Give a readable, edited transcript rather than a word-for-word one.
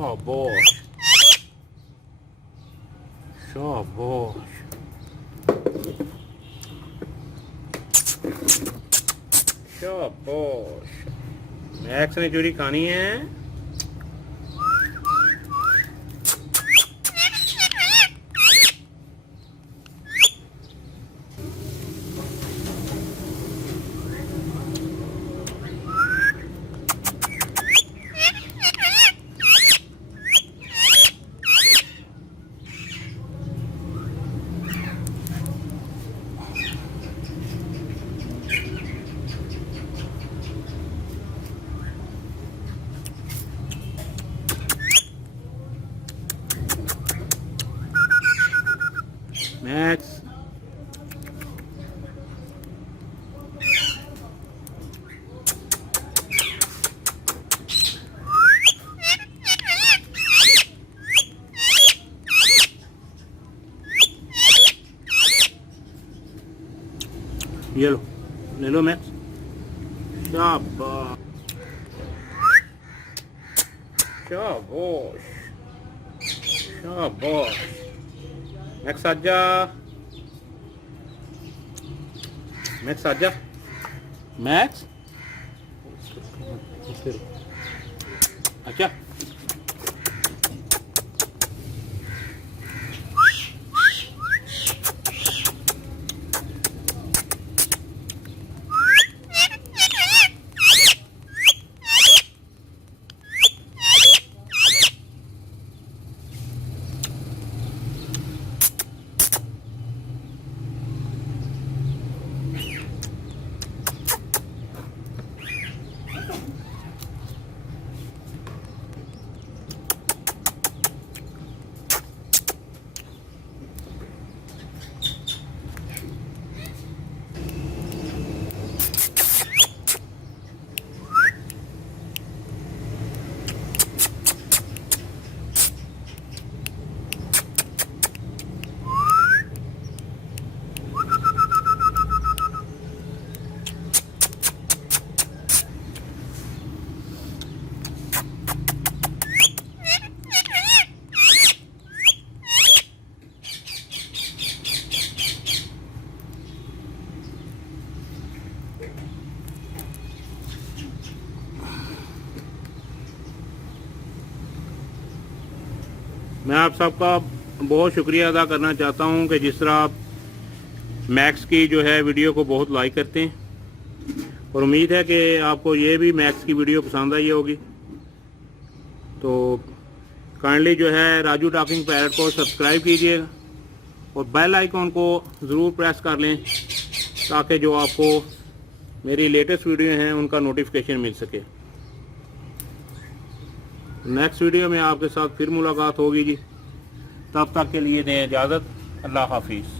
शाबाश शाबाश। शाबाश। मैक्स ने चूरी खानी है। मैक्स ये लो, ले लो मैक्स। शाबाश शाबाश शाबाश। मैक्स आजा, मैक्स आजा, मैक्स अच्छा। मैं आप सबका बहुत शुक्रिया अदा करना चाहता हूं कि जिस तरह आप मैक्स की जो है वीडियो को बहुत लाइक करते हैं, और उम्मीद है कि आपको ये भी मैक्स की वीडियो पसंद आई होगी। तो काइंडली जो है राजू टॉकिंग पैरट को सब्सक्राइब कीजिएगा और बेल आइकॉन को ज़रूर प्रेस कर लें ताकि जो आपको मेरी लेटेस्ट वीडियो हैं उनका नोटिफिकेशन मिल सके। नेक्स्ट वीडियो में आपके साथ फिर मुलाकात होगी जी। तब तक के लिए दें इजाज़त। अल्लाह हाफिज़।